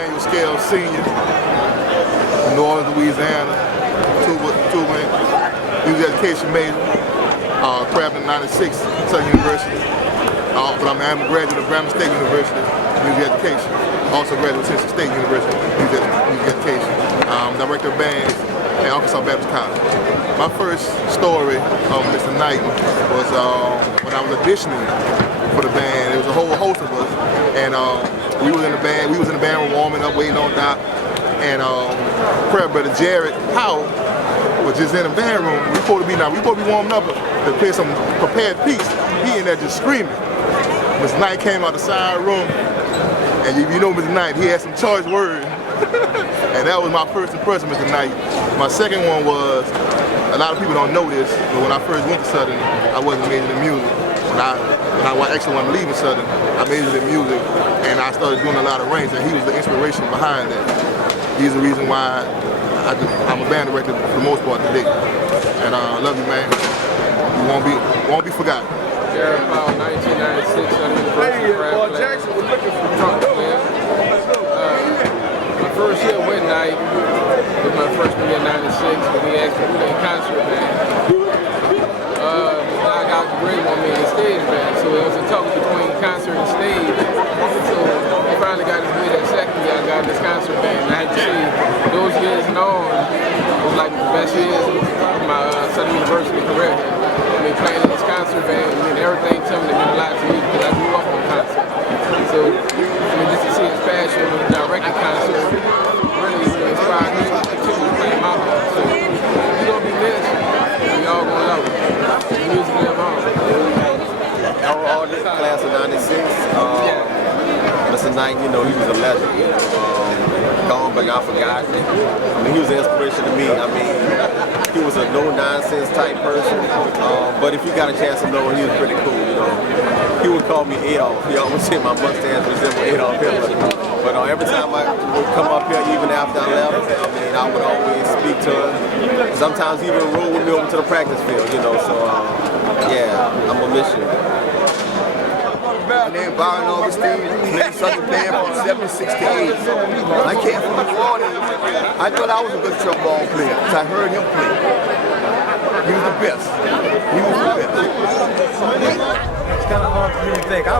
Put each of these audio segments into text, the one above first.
Emmanuel Scales Sr. from New Orleans, Louisiana, tuba music education major, crafted in '96, Southern University. But I'm a graduate of Grambling State University, music education. Also graduate of Tennessee State University, music education. Director of bands at Arkansas Baptist College. My first story of Mr. Knighten was when I was auditioning for the band. There was a whole host of us, and we was in the band. We was in the band, we're warming up, waiting on Doc, and prayer brother Jared Howell was just in the band room. We supposed to be warming up to play some prepared piece. He in there just screaming. Mr. Knight came out the side room, and you know Mr. Knight, he had some choice words. And that was my first impression of Mr. Knight. My second one was, a lot of people don't know this, but when I first went to Southern, I wasn't majoring in music. When I actually wanted to leave Southern, I majored in music, and I started doing a lot of range, and he was the inspiration behind that. He's the reason why I'm a band director for the most part today. And I love you, man. You won't be forgotten. Jared Powell, 1996, Southern University grad class. My first year with Knight was my freshman year, '96, when he asked me to play a concert band. I got great on me in the stage band, so it was a talk between concert and stage. So I finally got to play that second year. I got this concert band. And I had to say, those years and on was like the best years of my Southern University career. I mean, playing in this concert band, I mean, everything to me meant a lot to me because I grew up on concert. So, I mean, just to see his passion with directing concert really inspired me to continue playing my part. So, you're going to be missed, we all going to love it. The music live on. All this class of '96. Mr. Knight, you know, he was a legend. You know, gone but not forgotten. I mean, he was an inspiration to me. I mean, he was a no-nonsense type person. But if you got a chance to know him, he was pretty cool. You know, he would call me Adolf. He always said my mustache resembled Adolf Hitler. But every time I would come up here, even after I left, I mean, I would always speak to him. Sometimes he even roll with me over to the practice field. You know, so yeah, I'm gonna miss you. My name is Byron Augustine, played Southern band from '76 to '80. When I came from New Orleans, I thought I was a good trombone player because I heard him play. He was the best. He was the best. It's kind of hard for me to think. I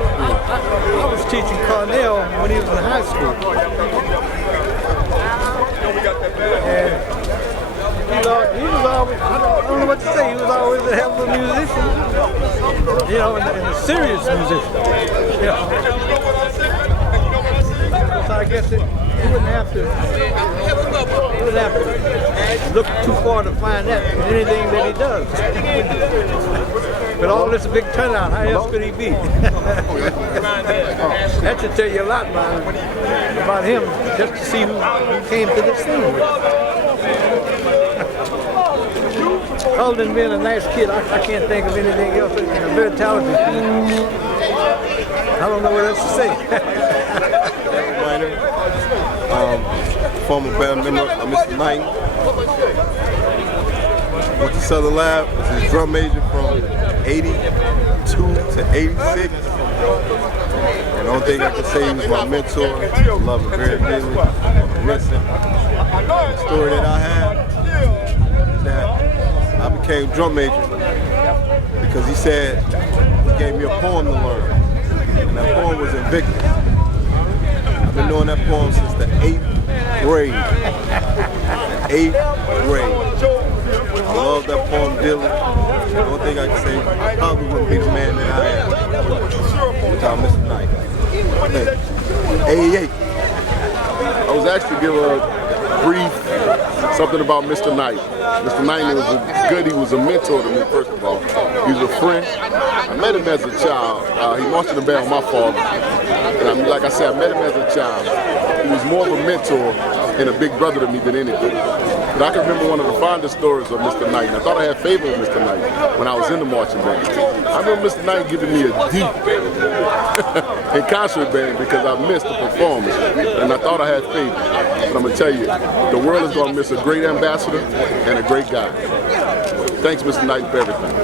was teaching Carnell when he was in high school. And he was always, I don't know what to say, he was always a hell of a musician. You know, and a serious musician. You know. So I guess he wouldn't have to look too far to find that in anything that he does. But all this big turnout, how else could he be? That should tell you a lot about him, just to see who came to this thing with. Other than being a nice kid, I can't think of anything else. He's a very talented kid. I don't know what else to say. Former band member of Mr. Knighten. Went to Southern Lab, was his drum major from '82 to '86. And the only thing I can say, he was my mentor. I love him very dearly. I miss him. The story that I have is that I became drum major because he said he gave me a poem to learn. And that poem was Invictus. I've been doing that poem since the 8th grade. The 8th grade. I love that poem dearly. The only thing I can say, I probably wouldn't be the man that I am without Mr. Knight. '88. I was asked to give a brief something about Mr. Knight. Mr. Knighten was he was a mentor to me, first of all. He was a friend. I met him as a child. He marched in the band with my father. And like I said, I met him as a child. He was more of a mentor and a big brother to me than anything. But I can remember one of the fondest stories of Mr. Knighten. I thought I had favor with Mr. Knighten when I was in the marching band. I remember Mr. Knighten giving me a D in concert band because I missed the performance. And I thought I had favor. But I'm going to tell you, the world is going to miss a great ambassador and a great guy. Thanks, Mr. Knighten, for everything.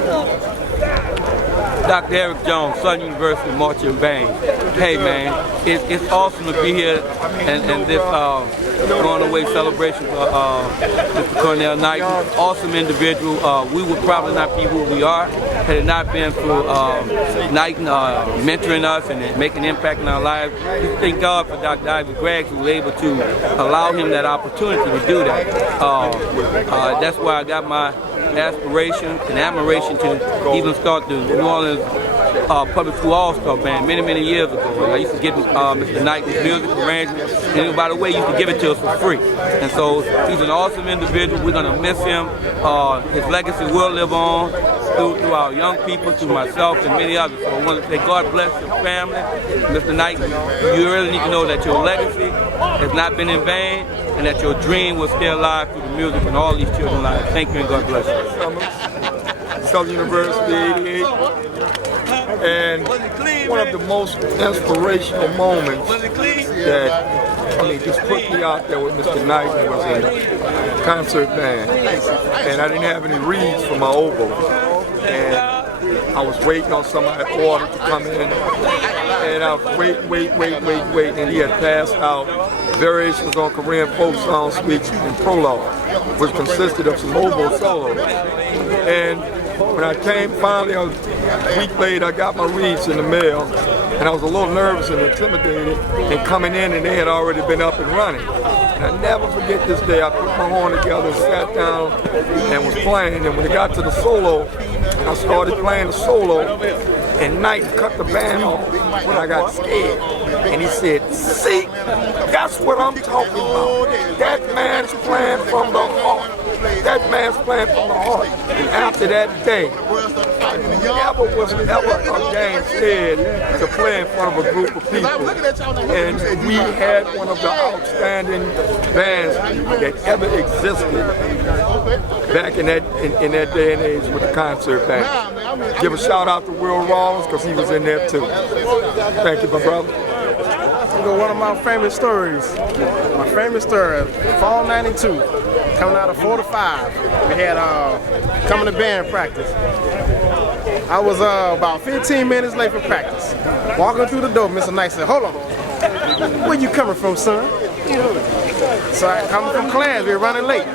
Dr. Eric Jones, Southern University Marching Band. Hey man, it's awesome to be here and this going away celebration for Mr. Carnell Knighten. Awesome individual. We would probably not be who we are had it not been for Knighten mentoring us and making an impact in our lives. We thank God for Dr. Ivy Greggs, who was able to allow him that opportunity to do that. That's why I got my aspiration and admiration to even start the New Orleans Public School All-Star Band many years ago. I used to get Mr. Knighten's music arrangements, and by the way, he used to give it to us for free. And so he's an awesome individual. We're going to miss him. His legacy will live on through our young people, through myself and many others. So I want to say God bless your family. Mr. Knighten, you really need to know that your legacy has not been in vain and that your dream will stay alive through the music and all these children's lives. Thank you and God bless you. Southern University, 88. And one of the most inspirational moments that, I mean, just put me out there with Mr. Knighten was in the concert band. And I didn't have any reeds for my oboe. And I was waiting on somebody order to come in. And I was waiting, and he had passed out variations on Korean folk song suites and prologue, which consisted of some oboe solos. And when I came finally, a week later, I got my reeds in the mail, and I was a little nervous and intimidated, and coming in, and they had already been up and running. And I never forget this day. I put my horn together and sat down and was playing, and when it got to the solo, and I started playing the solo, and Knighten cut the band off when I got scared. And he said, see, that's what I'm talking about. That man's playing from the heart. That man's playing from the heart. And after that day, I never was ever again scared to play in front of a group of people. And we had one of the outstanding bands that ever existed back in that day and age with the concert band. Give a shout out to Will Rawlins because he was in there too. Thank you, my brother. One of my famous stories. My famous story, fall '92, coming out of 4 to 5. We had coming to band practice. I was about 15 minutes late for practice. Walking through the door, Mr. Knight said, "Hold on, where you coming from, son?" So I coming from class, we were running late.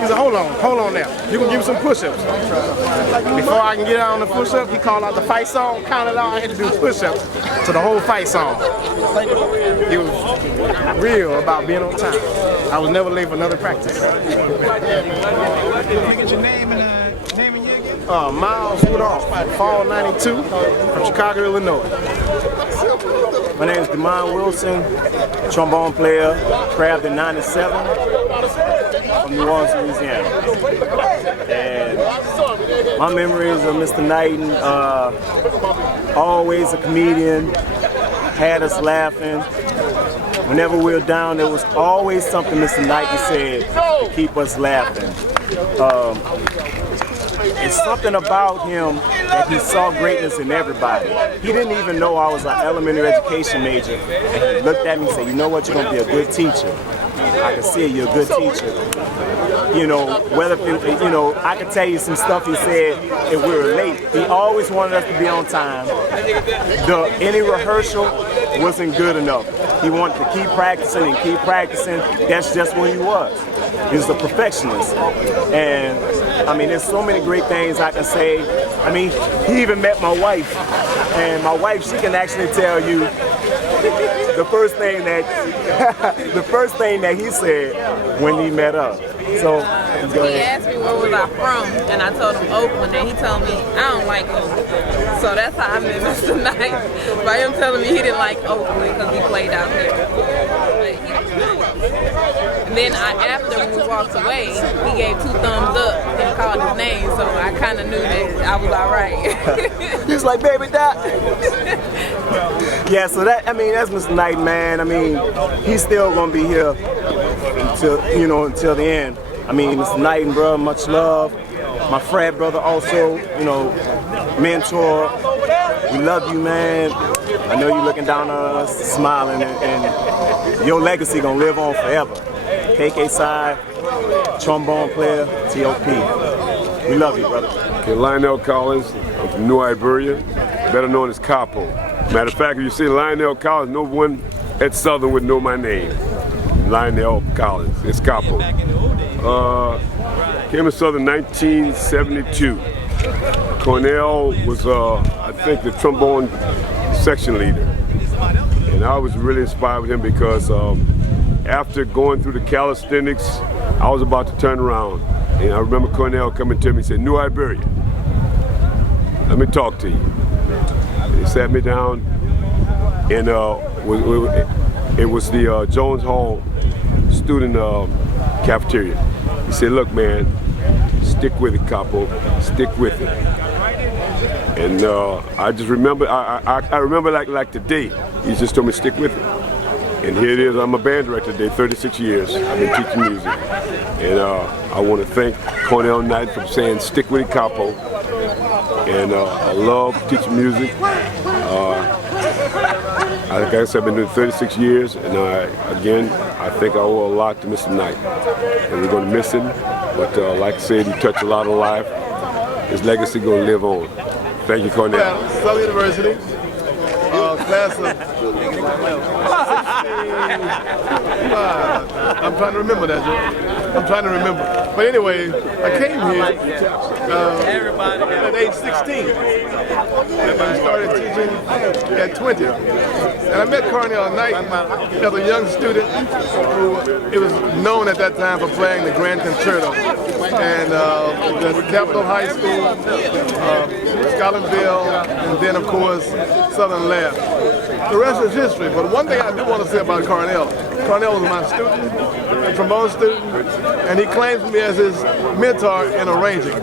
He said, hold on now. You can give me some push-ups. Before I can get out on the push-up, he called out the fight song, counted out, I had to do push-ups to the whole fight song. He was real about being on time. I was never late for another practice. Can you get your name and name and year again? Miles Rudolph, fall '92, from Chicago, Illinois. My name is Demond Wilson, trombone player, crabbed in '97 from New Orleans, Louisiana. And my memories of Mr. Knighten, always a comedian, had us laughing. Whenever we were down, there was always something Mr. Knighten said to keep us laughing. It's something about him that he saw greatness in everybody. He didn't even know I was an elementary education major, and he looked at me and said, "You know what? You're gonna be a good teacher. I can see you're a good teacher." You know, I can tell you some stuff he said if we were late. He always wanted us to be on time. Any rehearsal wasn't good enough. He wanted to keep practicing and keep practicing. That's just what he was. He was a perfectionist. And I mean, there's so many great things I can say. I mean, he even met my wife. And my wife, she can actually tell you the first thing that he said when he met us. So he asked me where was I from, and I told him Oakland, and he told me I don't like Oakland. So that's how I met Mr. Knight. By him telling me he didn't like Oakland because he played out there. And then after we walked away, he gave 2 thumbs up and called his name, so I kind of knew that I was all right. He was like, "Baby, Doc." Yeah, so that's Mr. Knighten, man. I mean, he's still gonna be here until the end. I mean, Mr. Knighten, bro, much love. My frat brother also, mentor. We love you, man. I know you're looking down on us, smiling, and your legacy gonna live on forever. KK side, trombone player, TOP. We love you, brother. Okay, Lionel Collins from New Iberia, better known as Capo. Matter of fact, if you say Lionel Collins, no one at Southern would know my name. Lionel Collins, it's Capo. Came to Southern 1972. Carnell was, I think, the trombone section leader. And I was really inspired with him because after going through the calisthenics, I was about to turn around. And I remember Carnell coming to me and said, "New Iberia, let me talk to you." He sat me down, and it was the Jones Hall student cafeteria. He said, "Look, man, stick with it, Capo, stick with it." And I just remember, I remember like today, he just told me, stick with it. And here it is, I'm a band director today, 36 years, I've been teaching music. And I want to thank Carnell Knighten for saying, stick with it, Capo. And I love teaching music. Like I said, I've been doing 36 years, and I think I owe a lot to Mr. Knighten. And we're going to miss him, but like I said, he touched a lot of life. His legacy going to live on. Thank you, Carnell. Yeah, Southern University, class of 16. I'm trying to remember that, Joe. I'm trying to remember. But anyway, I came here at age 16. And I started teaching at 20. And I met Carnell Knighten as a young student who it was known at that time for playing the Grand Concerto. And the Capitol High School, Scotlandville, and then of course Southern Lab. The rest is history, but one thing I do want to say about Carnell was my student, a trombone student, and he claims me as his mentor in arranging.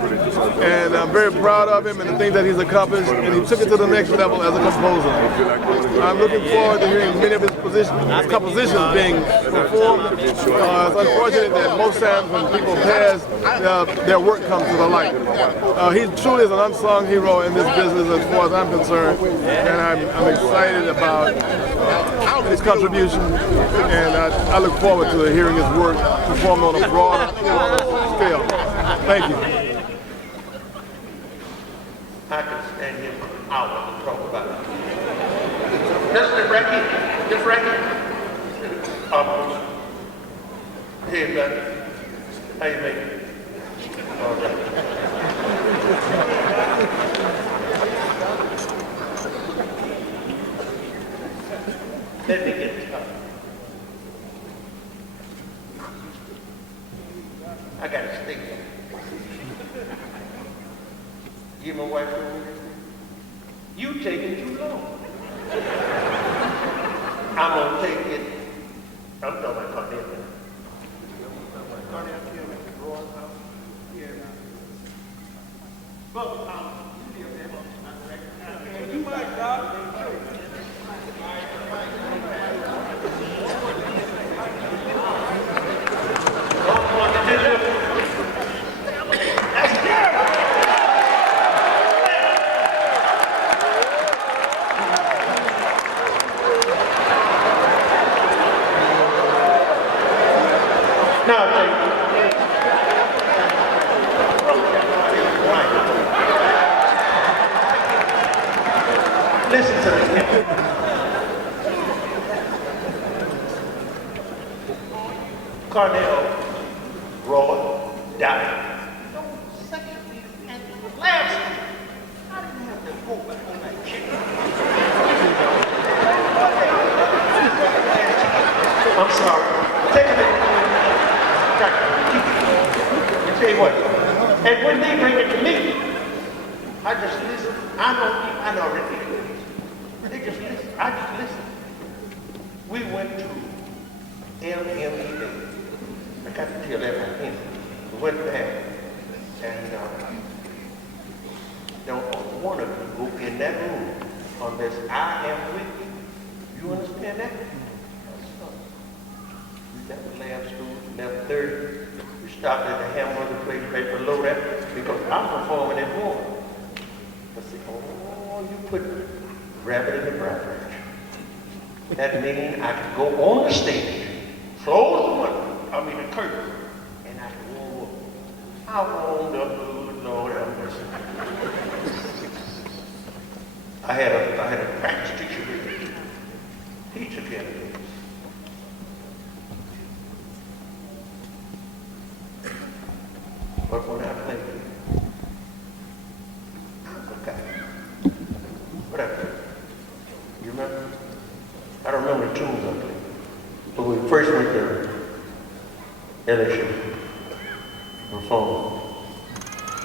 And I'm very proud of him and the things that he's accomplished, and he took it to the next level as a composer. I'm looking forward to hearing many of his compositions being performed. It's unfortunate that most times when people pass, their work comes to the light. He truly is an unsung hero in this business as far as I'm concerned, and I'm excited about his contribution, and I look forward to hearing his work performed on a broader scale. Thank you. I could stand here for hours and talk about it. Just right here. Just right here. Almost. Hey, buddy. How you making? All right. Let me get started. I got a stick. Give my wife a minute. You taking too long. I'm gonna take it. I'm talking about Carnell. Carnell came at the Royal House. But you live there. You might God. Listen to me. Carnell Roy died. Last I didn't have to go back on that kick. I'm sorry. Take it. I tell you what. And when they bring it to me, I just listen. I know already. They just listen. I just listen. We went to LME. I got to tell that right in. We went there, and don't one of you go in that room unless I am with you. You understand that? We left the lab school, left 30. We stopped at the hamburger place right below that because I'm performing at home. I said, oh, you put rabbit in the beverage. That means I can go on the stage, close the curtain, and I can warm up. I warmed up, good Lord have mercy. I had a practice teacher But when I played, okay, what I played? You remember? I don't remember the tunes I played. But when we first went to LSU perform,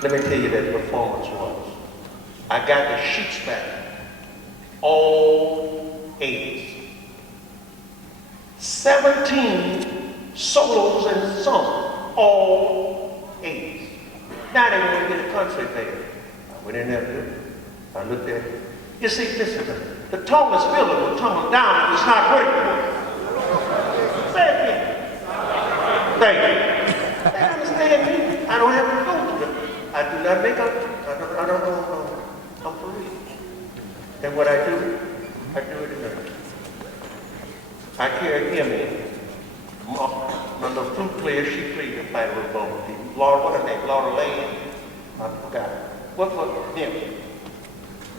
let me tell you that performance was. I got the sheets back, all A's. 17 solos and songs, all A's. Now they want to get a concert there. I went in there, I looked at it. You see, listen, the tallest building will tumble down if it's not working. Say it again. Thank you. They understand me. I don't have to go to them. I do not make up. I don't know. I'm for real. And what I do it in earnest. I carry him in. My little flute player, she played the fight with both people. Laura, what her name? Laura Lane? I forgot. What was him?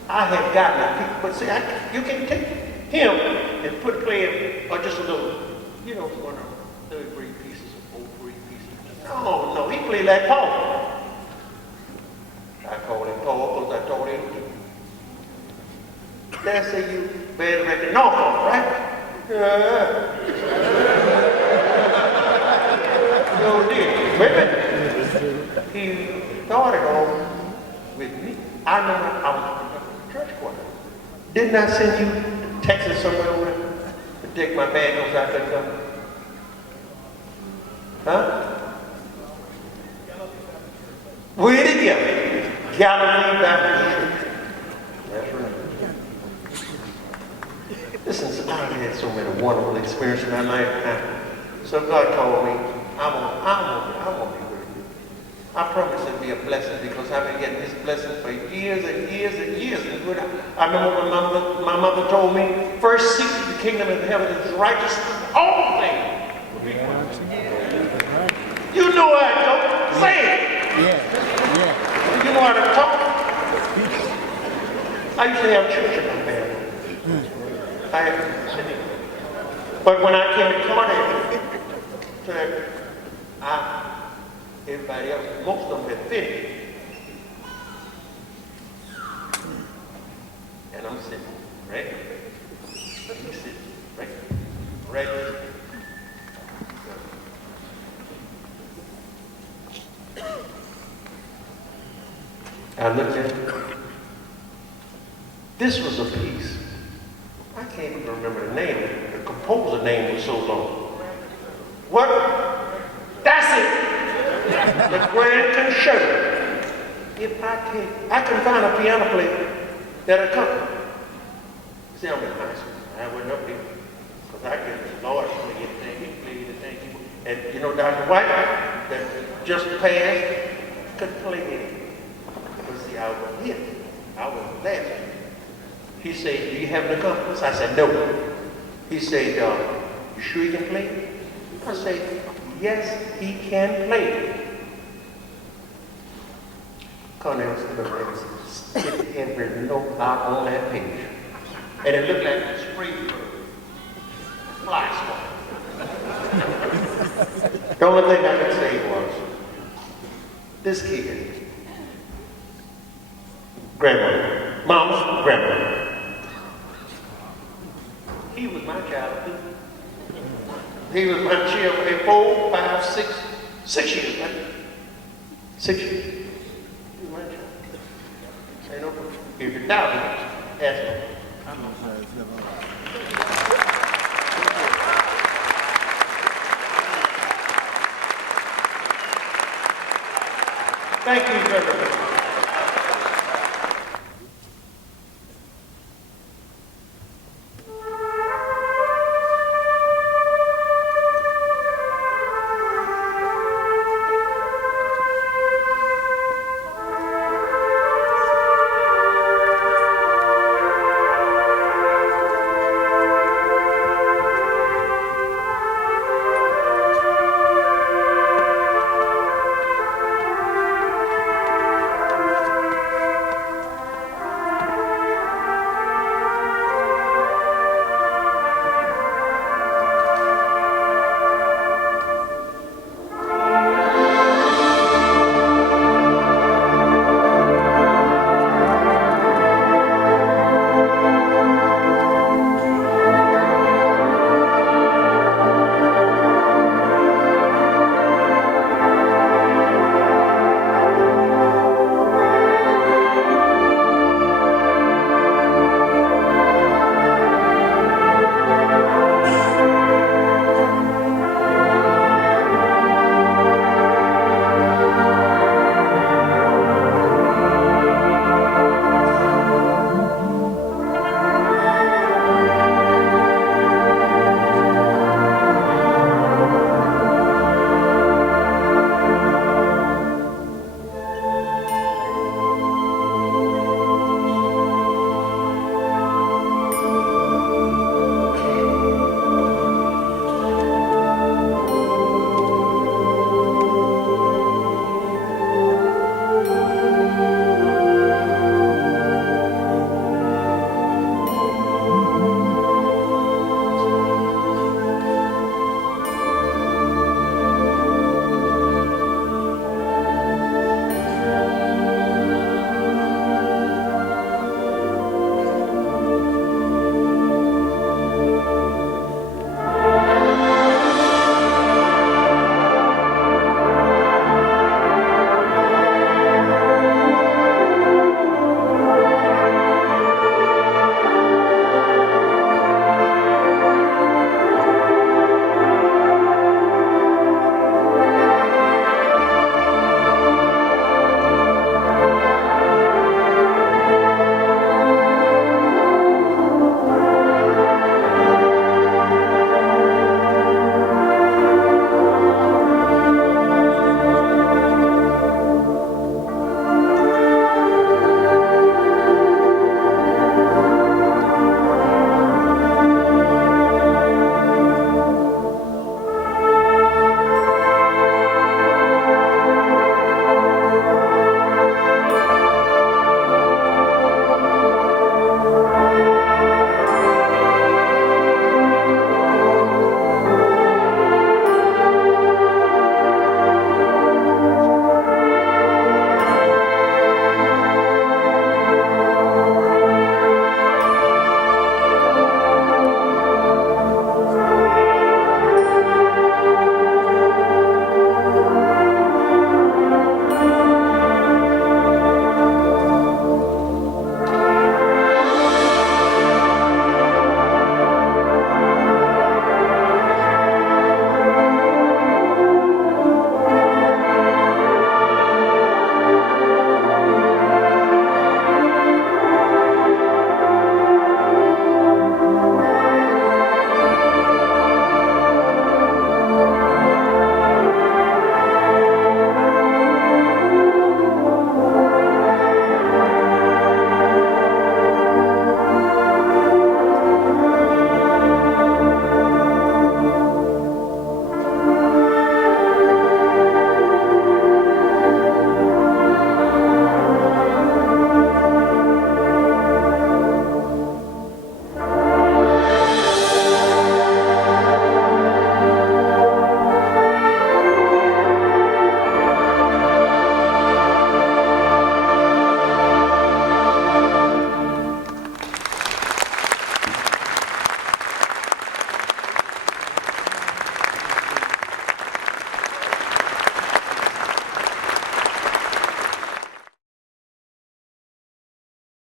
I had gotten a piece, but see, you can take him and play or just a little, one of third grade pieces or fourth grade pieces. No, he played like Paul. I called him Paul because I told him to. They say you better reckon Norfolk, right? No deal. Maybe he started on with me. I remember I was in the church choir. Didn't I send you to Texas somewhere over there to take my bag because I couldn't come? Huh? We're together. Galilee Baptist Church. That's right. Listen, I've had so many wonderful experiences in my lifetime. So God told me, I'm gonna be with you. I promise it'll be a blessing because I've been getting this blessing for years and years and years. I remember when my mother told me, first seek the kingdom of heaven and his righteousness, all things will be done. You know how to talk. Say it. Yeah. You know how to talk. I used to have church in my family. But when I came to Carnell, everybody else, most of them had finished. And I'm sitting right here. He's sitting right here. I looked at it. This was a piece. I can't even remember the name. The composer name was so long. What? That's it. The Grand Concerto. If I can find a piano player that'll come. See, I'm in high school. I went up there because I could Lord play anything. He played anything. And Dr. White that just passed couldn't play anything. But see, I was hit. I was last. He said, do you have an accomplice? I said, no. He said, you sure he can play? I said, yes, he can play. Carnell spit every note out on that page. And it looked like a spray fly swatter. The only thing I could say was, this kid, grandmother, mom's grandmother, he was my child too. He was my child for 4, 5, 6 years, right? 6 years. He was my child. Say no, if you doubt it, ask him. Thank you very much.